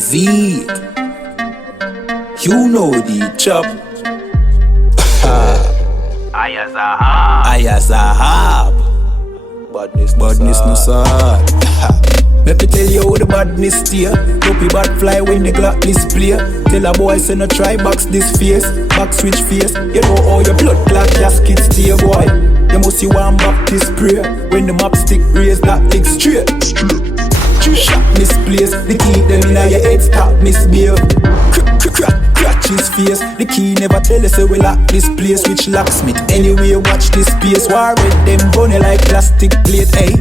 Z. You know the chop. I.S.U.P.K. Badness no sad. Let me tell you how the badness steer. Dopey bad fly when the clock display. Tell a boy say no try box this face. Back switch face. You know how your blood clot casket stay, boy. You must see one Baptist prayer. When the map stick raise that leg straight. Shot misplaced. The key them in your head stop misbehave. Crack his face. The key never tell us say we lock this place. Which locksmith anyway watch this space. War with them bunny like plastic plate. Hey,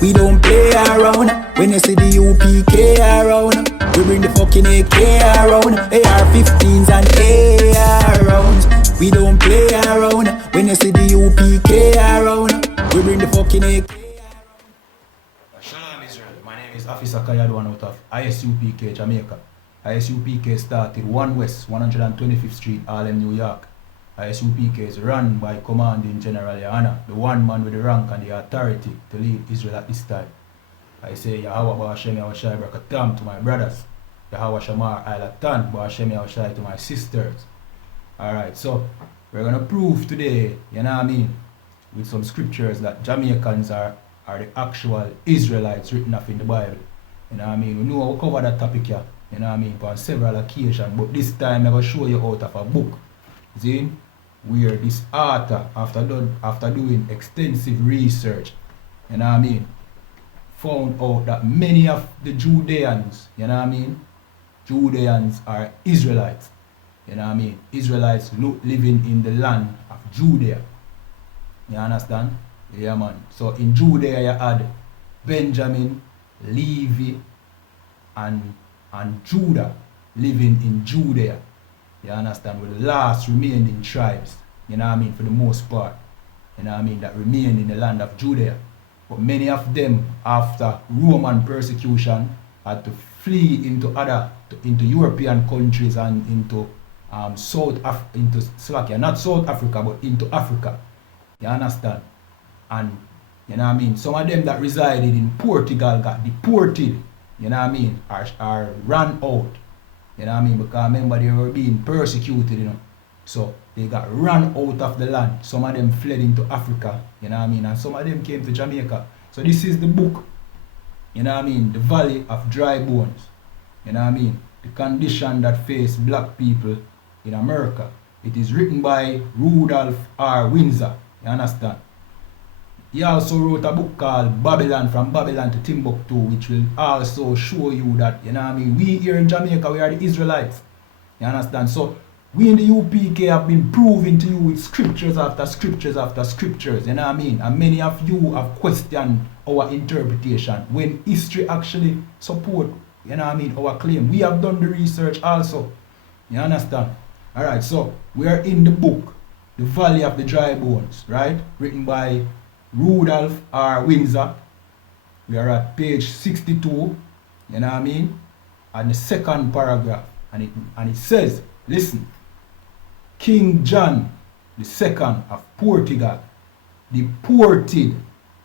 we don't play around. When you see the U.P.K. around, we bring the fucking AK around. AR-15s and AR rounds. We don't play around. When you see the U.P.K. around, we bring the fucking AK. Shalom Israel, my name is Officer Kayadwan out of I.S.U.P.K, Jamaica. I.S.U.P.K started 1 West, 125th Street, Harlem, New York. I.S.U.P.K is run by Commanding General YAHANNA, the one man with the rank and the authority to lead Israel at this time. I say Yahweh Ba'Hashem Yahushai Brakatam to my brothers. Yahweh Shamar Ailatan Ba'Hashem Yahushai to my sisters. Alright, so we're gonna prove today, you know what I mean, with some scriptures that Jamaicans are the actual Israelites written off in the Bible. You know what I mean? We know we cover that topic here, you know what I mean, on several occasions, but this time I'm gonna show you out of a book. See? Where this author, after doing extensive research, you know what I mean, found out that many of the Judeans, you know what I mean, Judeans are Israelites, you know what I mean, Israelites living in the land of Judea. You understand? Yeah, man. So in Judea you had Benjamin, Levi, and Judah living in Judea. You understand? With the last remaining tribes, you know what I mean, for the most part, you know what I mean, that remain in the land of Judea. But many of them, after Roman persecution, had to flee into European countries and into Slovakia, not South Africa, but into Africa. You understand? And you know what I mean, some of them that resided in Portugal got deported, you know what I mean, are ran out. You know what I mean? Because remember they were being persecuted, you know. So they got run out of the land. Some of them fled into Africa, you know what I mean? And some of them came to Jamaica. So this is the book, you know what I mean? The Valley of Dry Bones. You know what I mean? The condition that face black people in America. It is written by Rudolph R. Windsor. You understand? He also wrote a book called Babylon, From Babylon to Timbuktu, which will also show you that, you know what I mean, we here in Jamaica, we are the Israelites. You understand? So, we in the U.P.K have been proving to you with scriptures after scriptures after scriptures, you know what I mean? And many of you have questioned our interpretation when history actually support, you know what I mean, our claim. We have done the research also. You understand? Alright, so we are in the book, The Valley of the Dry Bones, right? Written by Rudolph R. Windsor. We are at page 62, you know what I mean, and the second paragraph, and it says, listen, King John II of Portugal deported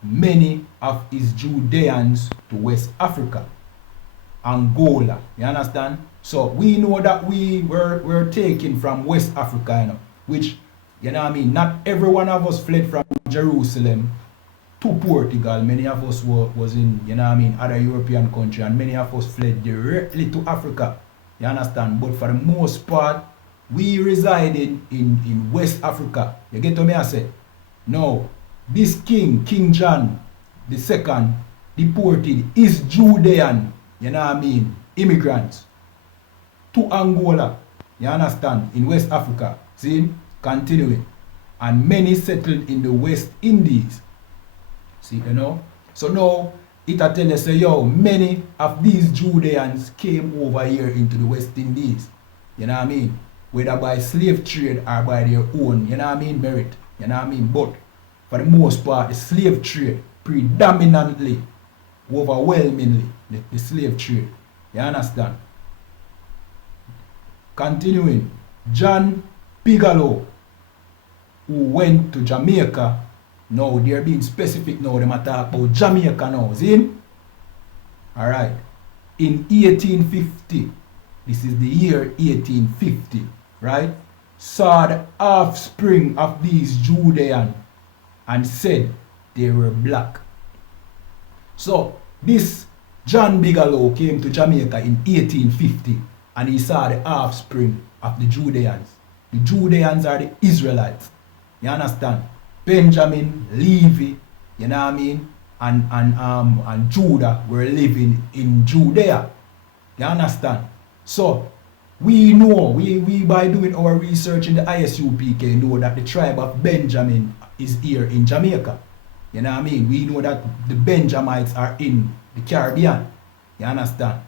many of his Judeans to West Africa, Angola. You understand? So we know that we were taken from West Africa, you know, which, you know what I mean, not every one of us fled from Jerusalem to Portugal. Many of us was in, you know what I mean, other European country, and many of us fled directly to Africa. You understand? But for the most part, we resided in West Africa. You get what me I say? Now, this King John II, deported his Judean, you know what I mean, immigrants to Angola. You understand? In West Africa. See? Continuing. And many settled in the West Indies. See, you know? So now, it tell you, say, yo, many of these Judeans came over here into the West Indies. You know what I mean? Whether by slave trade or by their own, you know what I mean, merit. You know what I mean? But for the most part, the slave trade predominantly, overwhelmingly, the slave trade. You understand? Continuing. John Bigelow, who went to Jamaica Now, they're being specific now. They might talk about Jamaica now. See? Alright. In 1850, this is the year 1850, right? Saw the offspring of these Judeans and said they were black. So, this John Bigelow came to Jamaica in 1850 and he saw the offspring of the Judeans. The Judeans are the Israelites. You understand? Benjamin, Levi, you know what I mean? And Judah were living in Judea. You understand? So, we know, we by doing our research in the I.S.U.P.K. know that the tribe of Benjamin is here in Jamaica. You know what I mean? We know that the Benjamites are in the Caribbean. You understand?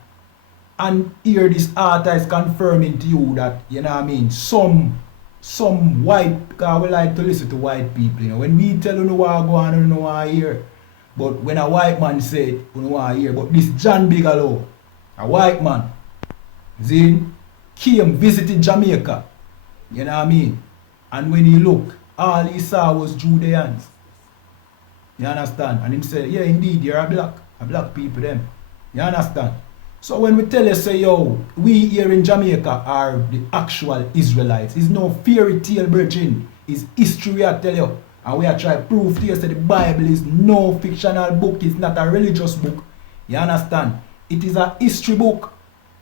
And here this author is confirming to you that, you know what I mean, some white, because we like to listen to white people, you know. When we tell you no what go on, you know what hear. But when a white man say it, you know what hear. But this John Bigelow, a white man, Zin, came, visited Jamaica. You know what I mean? And when he looked, all he saw was Judeans. You understand? And him said, yeah, indeed, you're a black people them. You understand? So when we tell you, say, yo, we here in Jamaica are the actual Israelites. It's no fairy tale virgin. It's history, I tell you. And we are trying to prove to you that the Bible is no fictional book. It's not a religious book. You understand? It is a history book.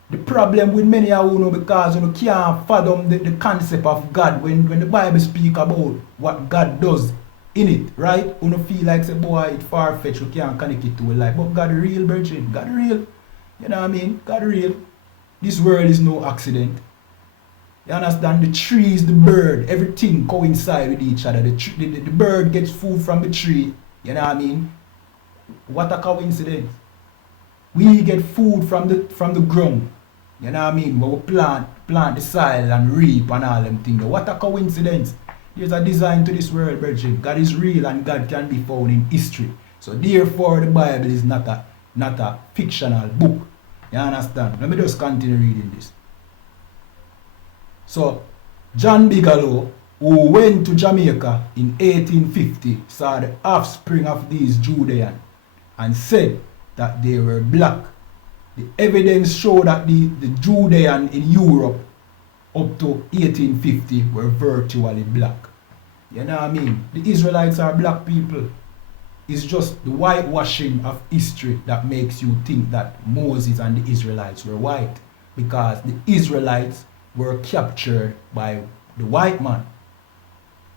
The problem with many of you know, because you can't fathom the concept of God when the Bible speak about what God does in it, right? You feel like, say, boy, it's far-fetched, you can't connect it to a life. But God real, virgin. God real. You know what I mean? God real. This world is no accident. You understand? The trees, the bird, everything coincide with each other. The bird gets food from the tree. You know what I mean? What a coincidence. We get food from the ground. You know what I mean? When we plant the soil and reap and all them things. What a coincidence. There's a design to this world, virgin. God is real and God can be found in history. So therefore the Bible is not a fictional book. You understand? Let me just continue reading this. So, John Bigelow, who went to Jamaica in 1850, saw the offspring of these Judeans and said that they were black. The evidence showed that the Judeans in Europe up to 1850 were virtually black. You know what I mean? The Israelites are black people. It's just the whitewashing of history that makes you think that Moses and the Israelites were white, because the Israelites were captured by the white man.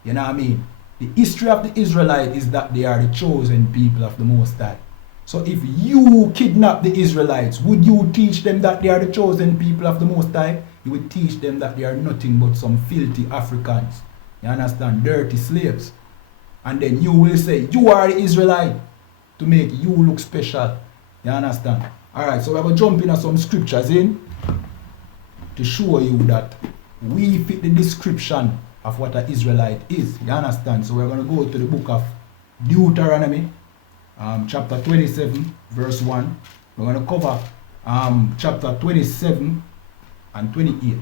You know what I mean? The history of the Israelites is that they are the chosen people of the Most High. So if you kidnap the Israelites, would you teach them that they are the chosen people of the Most High? You would teach them that they are nothing but some filthy Africans. You understand? Dirty slaves. And then you will say, you are the Israelite, to make you look special. You understand? Alright, so we're going to jump into some scriptures in to show you that we fit the description of what an Israelite is. You understand? So we're going to go to the book of Deuteronomy, chapter 27, verse 1. We're going to cover chapter 27 and 28.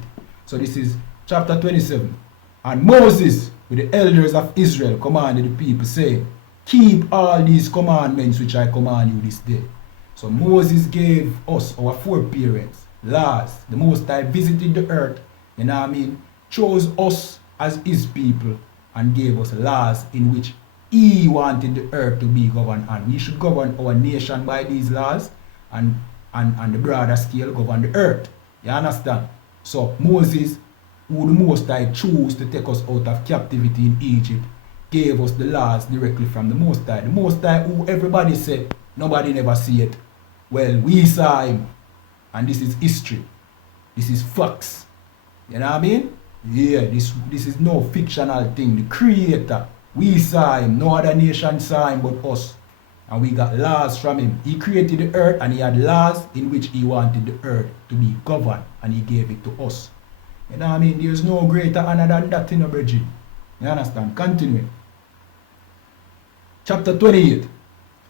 So this is chapter 27. And Moses, with the elders of Israel, commanded the people, saying, keep all these commandments which I command you this day. So Moses gave us, our foreparents, laws. The Most High visited the earth, you know what I mean, chose us as his people and gave us laws in which he wanted the earth to be governed, and we should govern our nation by these laws, and the broader scale govern the earth. You understand? So Moses, who the Most High chose to take us out of captivity in Egypt, gave us the laws directly from the Most High. The Most High, who everybody said nobody never see it. Well, we saw him, and this is history. This is facts. You know what I mean? Yeah, this is no fictional thing. The Creator, we saw him. No other nation saw him but us. And we got laws from him. He created the earth and he had laws in which he wanted the earth to be governed, and he gave it to us. You know what I mean? There's no greater honor than that in a virgin. You understand? Continue. Chapter 28.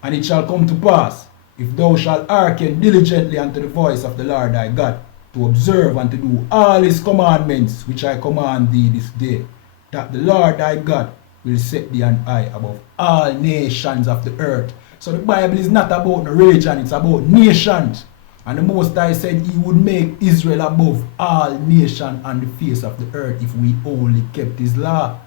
And it shall come to pass, if thou shalt hearken diligently unto the voice of the Lord thy God, to observe and to do all his commandments which I command thee this day, that the Lord thy God will set thee on high above all nations of the earth. So the Bible is not about no religion, it's about nations. And the Most High said he would make Israel above all nations on the face of the earth if we only kept his law.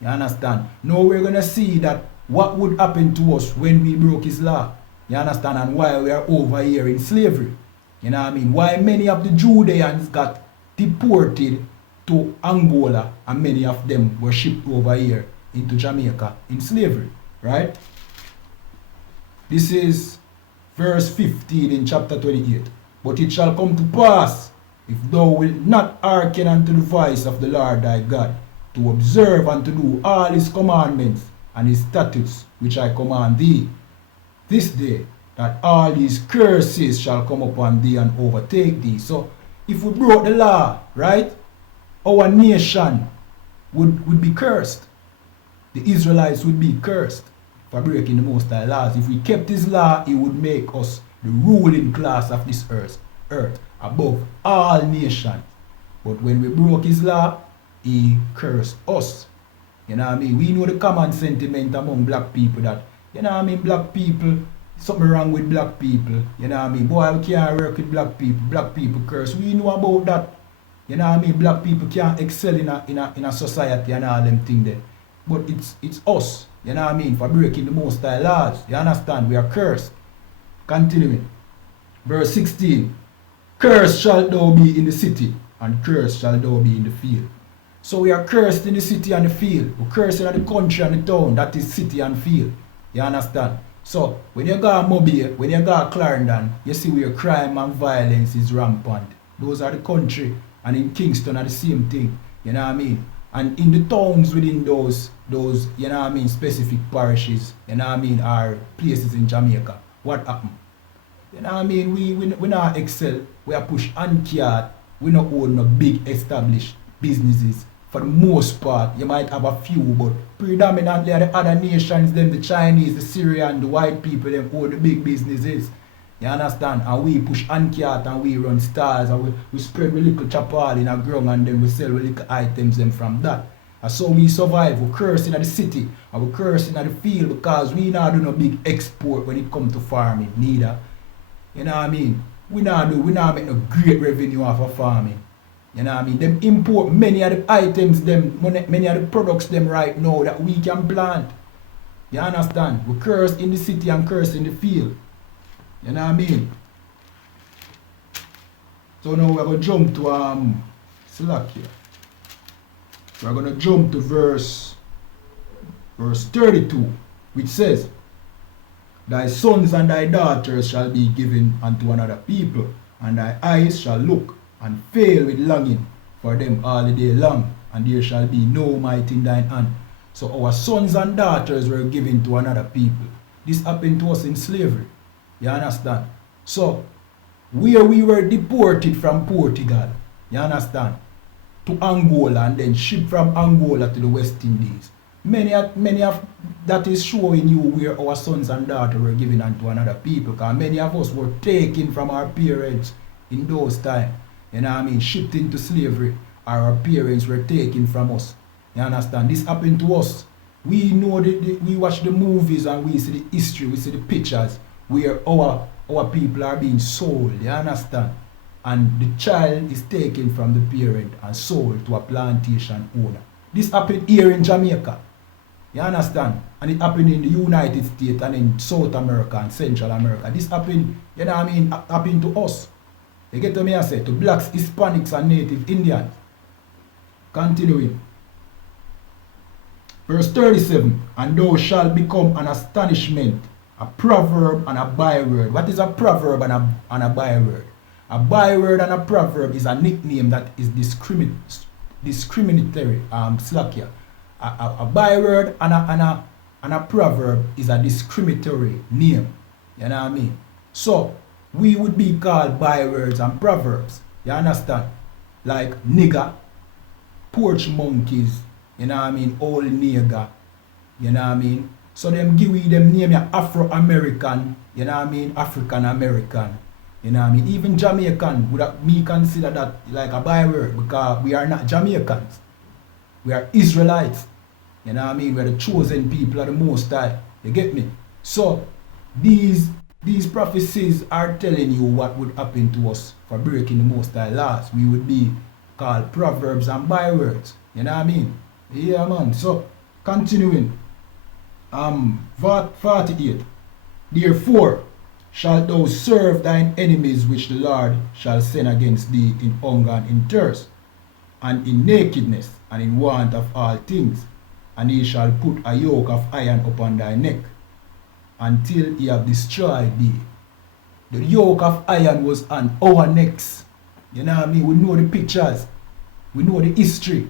You understand? Now we're going to see that what would happen to us when we broke his law. You understand? And why we are over here in slavery. You know what I mean? Why many of the Judeans got deported to Angola and many of them were shipped over here into Jamaica in slavery. Right? This is verse 15 in chapter 28. But it shall come to pass, if thou wilt not hearken unto the voice of the Lord thy God, to observe and to do all his commandments and his statutes which I command thee this day, that all these curses shall come upon thee and overtake thee. So if we broke the law, right, our nation would be cursed. The Israelites would be cursed for breaking the Most High laws. If we kept his law, he would make us the ruling class of this earth above all nations. But when we broke his law, he cursed us. You know what I mean? We know the common sentiment among black people that, you know what I mean, black people, something wrong with black people. You know what I mean? Boy, we can't work with black people curse. We know about that. You know what I mean? Black people can't excel in a society and all them things there. But it's us, you know what I mean, for breaking the Most High laws. You understand? We are cursed. Continuing. Verse 16. Cursed shalt thou be in the city, and cursed shalt thou be in the field. So we are cursed in the city and the field. We're cursed in the country and the town. That is city and field. You understand? So when you go to Mobile, when you go to Clarendon, you see where crime and violence is rampant. Those are the country. And in Kingston are the same thing. You know what I mean? And in the towns within those, you know what I mean, specific parishes, you know what I mean, are places in Jamaica. What happened? You know what I mean? We not excel. We are push uncard. We not own no big established businesses. For the most part, you might have a few, but predominantly the other nations, them, the Chinese, the Syrian, the white people, them own the big businesses. You understand? And we push uncart and we run stars and we spread a little chapal in a ground and then we sell a little items them from that. And so we survive. We curse in the city and we curse in the field because we not do no big export when it comes to farming neither. You know what I mean? We not make no great revenue off of farming. You know what I mean? Them import many of the items them, many of the products them right now that we can plant. You understand? We curse in the city and curse in the field. You know what I mean? So now we're going to jump to Slack here. We're going to jump to verse 32, which says, Thy sons and thy daughters shall be given unto another people, and thy eyes shall look and fail with longing for them all the day long, and there shall be no might in thine hand. So our sons and daughters were given to another people. This happened to us in slavery. You understand? So, where we were deported from Portugal, you understand, to Angola and then shipped from Angola to the West Indies. Many of that is showing you where our sons and daughters were given unto another people. Because many of us were taken from our parents in those times. You know what I mean? Shipped into slavery. Our parents were taken from us. You understand? This happened to us. We know we watch the movies and we see the history, we see the pictures where our people are being sold, you understand? And the child is taken from the parent and sold to a plantation owner. This happened here in Jamaica, you understand? And it happened in the United States and in South America and Central America. This happened, you know what I mean, happened to us. You get to me, I say, to blacks, Hispanics and Native Indians. Continuing. Verse 37, and thou shalt become an astonishment, a proverb and a byword. What is a proverb and a byword? A byword and a proverb is a nickname that is discriminatory. Slack here. A byword and a proverb is a discriminatory name. You know what I mean? So we would be called bywords and proverbs. You understand? Like nigger, porch monkeys, you know what I mean, old nigger, you know what I mean? So them name ya Afro-American, you know what I mean, African-American, you know what I mean? Even Jamaican, would me consider that like a byword because we are not Jamaicans. We are Israelites. You know what I mean? We're the chosen people of the Most High. You get me? So, these prophecies are telling you what would happen to us for breaking the Most High laws. We would be called proverbs and bywords. You know what I mean? Yeah, man. So, continuing. 48. Therefore, shalt thou serve thine enemies which the Lord shall send against thee in hunger and in thirst, and in nakedness, and in want of all things. And he shall put a yoke of iron upon thy neck, until he have destroyed thee. The yoke of iron was on our necks. You know what I mean? We know the pictures. We know the history.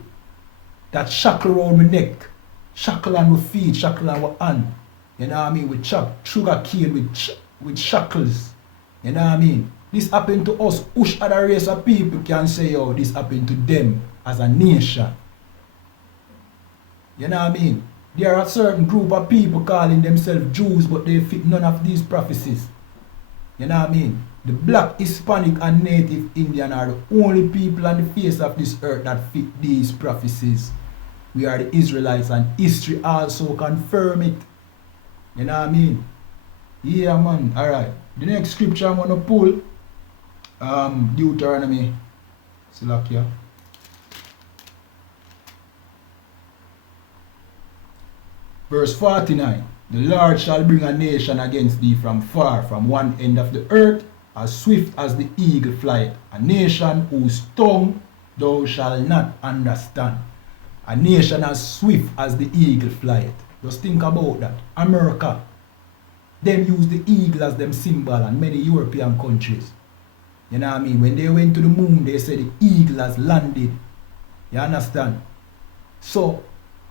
That shackle around my neck. Shackle on my feet, shackle on my hand. You know what I mean? We chop sugar cane with shackles. You know what I mean? This happened to us. Which other race of people can say, oh, this happened to them as a nation? You know what I mean? There are a certain group of people calling themselves Jews, but they fit none of these prophecies. You know what I mean? The black, Hispanic, and native Indian are the only people on the face of this earth that fit these prophecies. We are the Israelites, and history also confirm it. You know what I mean? Yeah, man. Alright. The next scripture I'm going to pull, Deuteronomy, Salakia. Verse 49. The Lord shall bring a nation against thee from far, from one end of the earth, as swift as the eagle flieth. A nation whose tongue thou shalt not understand. A nation as swift as the eagle flieth. Just think about that. America, them use the eagle as them symbol, and many European countries. You know what I mean? When they went to the moon, they said the eagle has landed. You understand? So,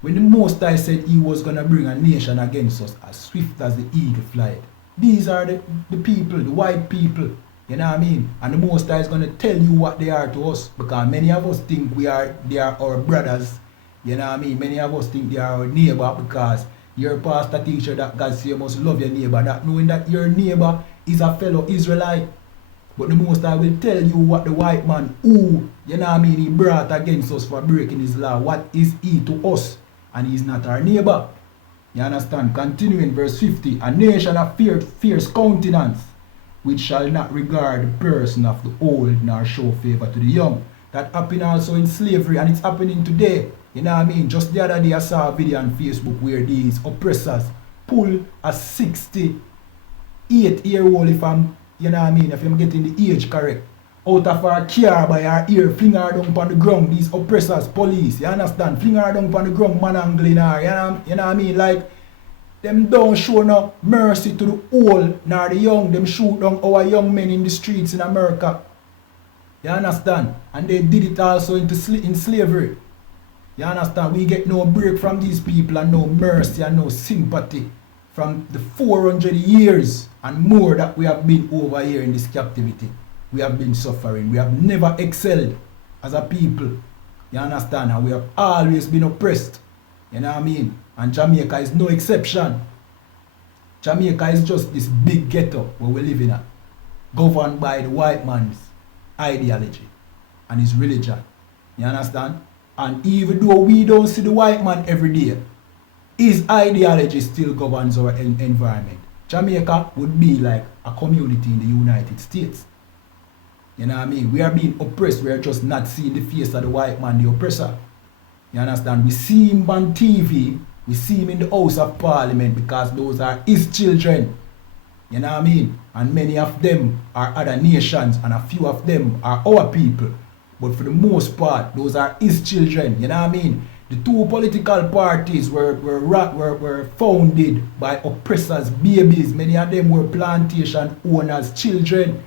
when the Most High said he was going to bring a nation against us as swift as the eagle flieth, these are the people, the white people. You know what I mean? And the Most High is going to tell you what they are to us, because many of us think they are our brothers. You know what I mean? Many of us think they are our neighbor, because your pastor teacher that God say you must love your neighbor, that knowing that your neighbor is a fellow Israelite. But the Most High will tell you what the white man who, you know what I mean, he brought against us for breaking his law, what is he to us, and he is not our neighbor. You understand? Continuing verse 50. A nation of fierce countenance, which shall not regard the person of the old, nor show favor to the young. That happened also in slavery, and it's happening today. You know what I mean? Just the other day I saw a video on Facebook where these oppressors pull a 68-year-old, if I'm, you know what I mean, if I'm getting the age correct, out of her car by her ear, fling her down on the ground. These oppressors, police, you understand? Fling her down on the ground, manangling her, you know what I mean? Like, them don't show no mercy to the old nor the young. Them shoot down our young men in the streets in America. You understand? And they did it also in slavery. You understand? We get no break from these people, and no mercy and no sympathy from the 400 years and more that we have been over here in this captivity. We have been suffering. We have never excelled as a people. You understand? And we have always been oppressed. You know what I mean? And Jamaica is no exception. Jamaica is just this big ghetto where we live in, governed by the white man's ideology and his religion. You understand? And even though we don't see the white man every day, his ideology still governs our environment. Jamaica would be like a community in the United States. You know what I mean? We are being oppressed. We are just not seeing the face of the white man, the oppressor. You understand? We see him on TV. We see him in the House of Parliament, because those are his children. You know what I mean? And many of them are other nations, and a few of them are our people. But for the most part, those are his children. You know what I mean? The two political parties were founded by oppressors' babies. Many of them were plantation owners' children.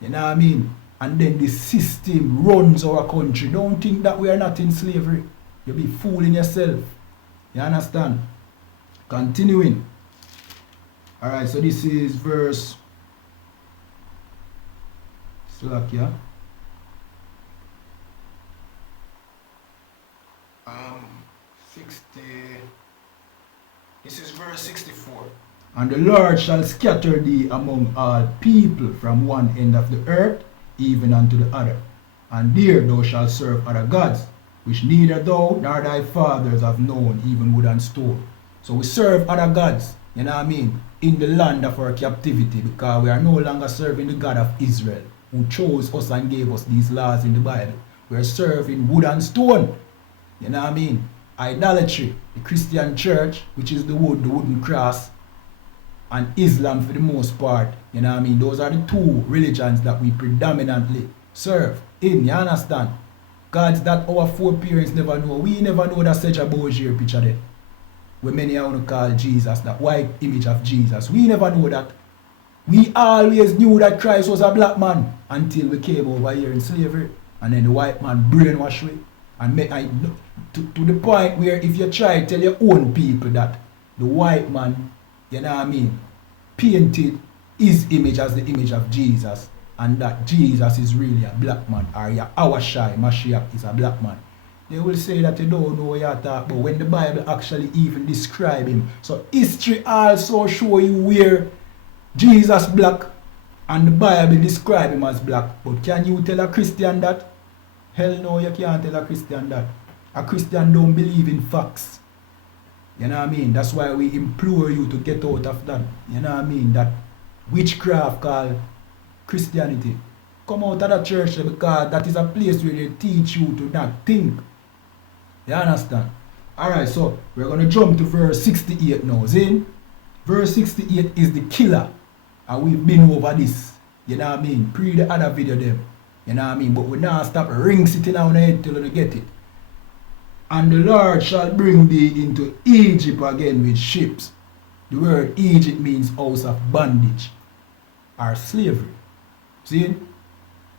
You know what I mean? And then the system runs our country. Don't think that we are not in slavery. You'll be fooling yourself. You understand? Continuing. Alright, so this is verse Slakia. 60. This is verse 64. And the Lord shall scatter thee among all people from one end of the earth even unto the other. And there thou shalt serve other gods, which neither thou nor thy fathers have known, even wood and stone. So we serve other gods, you know what I mean, in the land of our captivity, because we are no longer serving the God of Israel, who chose us and gave us these laws in the Bible. We are serving wood and stone, you know what I mean. Idolatry, the Christian church, which is the wooden cross, and Islam for the most part, you know what I mean. Those are the two religions that we predominantly serve in, you understand. Gods that our foreparents never know. We never know that such a Bourgeois picture there, where many are going to call Jesus, that white image of Jesus. We never know that. We always knew that Christ was a black man until we came over here in slavery, and then the white man brainwashed me. And to the point where if you try to tell your own people that the white man, you know what I mean, painted his image as the image of Jesus, and that Jesus is really a black man, or Yahweh Mashiach is a black man, they will say that you don't know what you're talking about when the Bible actually even describe him. So history also show you where Jesus black and the Bible describe him as black. But can you tell a Christian that? Hell no, you can't tell a Christian that. A Christian don't believe in facts. You know what I mean? That's why we implore you to get out of that, you know what I mean, that witchcraft called Christianity. Come out of the church, because that is a place where they teach you to not think. You understand? Alright, so we're going to jump to verse 68 now. See? Verse 68 is the killer. And we've been over this. You know what I mean? Pre the other video them. You know what I mean? But we now stop ring sitting on the head till we get it. And the Lord shall bring thee into Egypt again with ships. The word Egypt means house of bondage or slavery. See?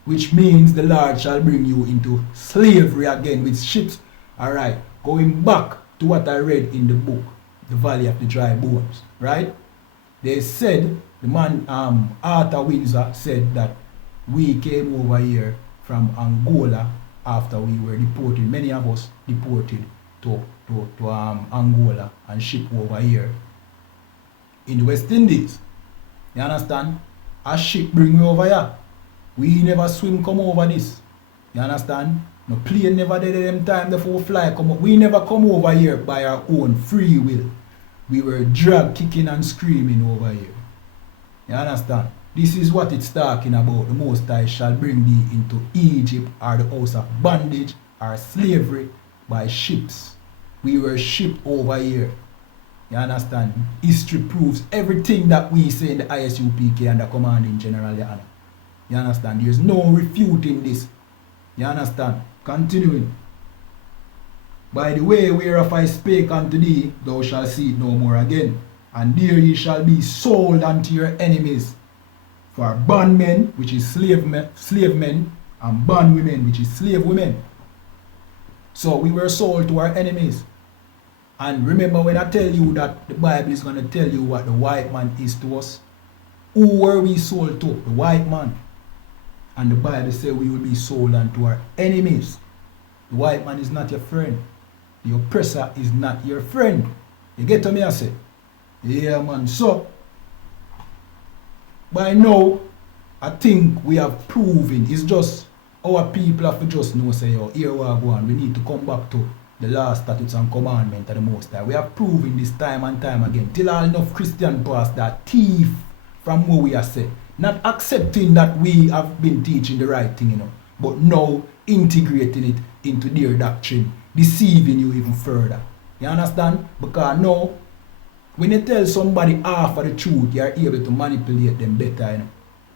Which means the Lord shall bring you into slavery again with ships. Alright, going back to what I read in the book, The Valley of the Dry Bones. Right? They said, the man Arthur Windsor said that we came over here from Angola after we were deported. Many of us deported to Angola and shipped over here in the West Indies. You understand? A ship bring me over here. We never swim come over this. You understand? No plane never did them time before fly come up. We never come over here by our own free will. We were dragged kicking and screaming over here. You understand? This is what it's talking about. The Most High shall bring thee into Egypt, or the house of bondage, or slavery, by ships. We were shipped over here. You understand? History proves everything that we say in the I.S.U.P.K and the Commanding General YAHANNA. You understand? There's no refuting this. You understand? Continuing. By the way whereof I spake unto thee, thou shalt see it no more again. And there ye shall be sold unto your enemies. For bondmen, which is slave men, and bondwomen, which is slave women. So we were sold to our enemies. And remember when I tell you that the Bible is going to tell you what the white man is to us. Who were we sold to? The white man. And the Bible says we will be sold unto our enemies. The white man is not your friend. The oppressor is not your friend. You get to me, I say? Yeah, man. So, by now, I think we have proven, it's just our people have to just know, say, oh, here we are going. We need to come back to the last statutes and commandment of the Most High. We have proven this time and time again. Till all enough Christian pastors thief from what we are saying. Not accepting that we have been teaching the right thing, you know, but now integrating it into their doctrine, deceiving you even further. You understand? Because now, when you tell somebody half of the truth, you are able to manipulate them better, you know.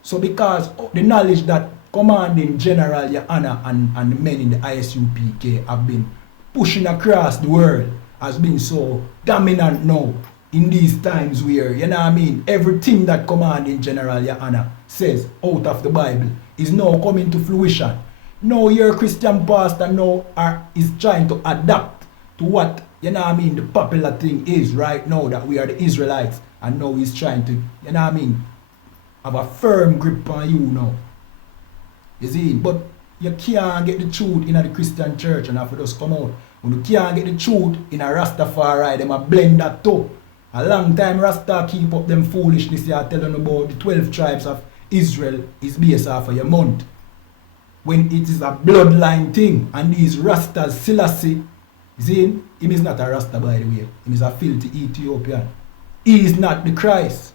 So because the knowledge that Commanding General YAHANNA and the men in the I.S.U.P.K have been pushing across the world has been so dominant now in these times where, you know what I mean, everything that Commanding General YAHANNA says out of the Bible is now coming to fruition. Now your Christian pastor now is trying to adapt to what, you know what I mean, the popular thing is right now, that we are the Israelites, and now he's trying to, you know what I mean, have a firm grip on you now. You see, but you can't get the truth in the Christian church and have to just come out. When you can't get the truth in a Rastafari, them a blend that too. A long time Rasta keep up them foolishness. They are telling about the 12 tribes of Israel is based off of your month. when it is a bloodline thing, and these Rastas, Selassie, him is not a Rasta by the way, he is a filthy Ethiopian. He is not the Christ.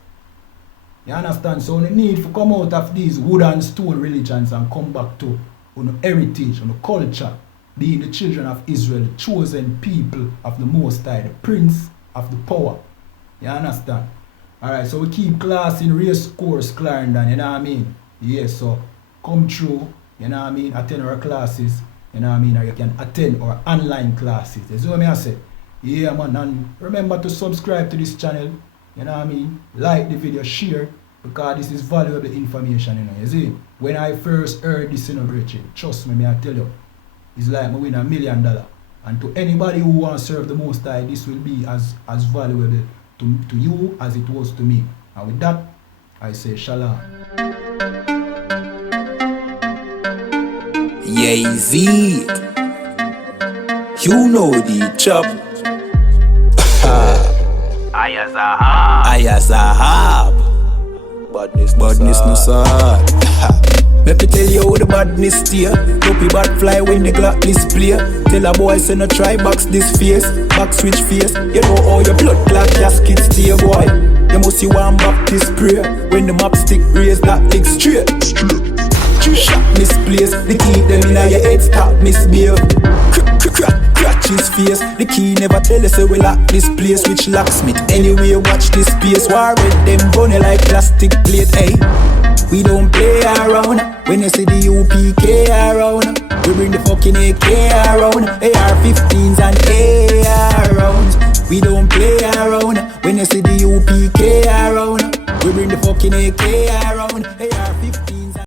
You understand? So we need to come out of these wood and stone religions and come back to heritage, culture, being the children of Israel, the chosen people of the Most High, the Prince of the power. You understand? Alright, so we keep class in race course, Clarendon, you know what I mean? Yes, so come through, you know what I mean, attend our classes, you know what I mean, or you can attend our online classes. You see what I say? Yeah man, and remember to subscribe to this channel, you know what I mean, like the video, share, because this is valuable information, you know, you see? When I first heard this, you know, Bridget, trust me, I tell you, it's like me win $1 million. And to anybody who wants to serve the Most High, this will be as valuable to you as it was to me. And with that, I say shalom. Yeah, you know the chop. I.S.U.P.K. Badness no sad. Let me tell you how the badness steer. Dopey bad fly when the clock display. Tell a boy say no try box this face. Back switch face. You know how your blood clot casket stay boy. You must see one Baptist prayer. When the map stick raise that leg straight. Shot misplaced. The key them in your head stop misbehave. Scratch his face. The key never tell us say we lock this place. Which locksmith anyway watch this space. War with them bunny like plastic plate. Hey, we don't play around. When you see the U.P.K. around, we bring the fucking AK around. AR-15s and AR rounds. We don't play around. When you see the U.P.K. around, we bring the fucking AK around.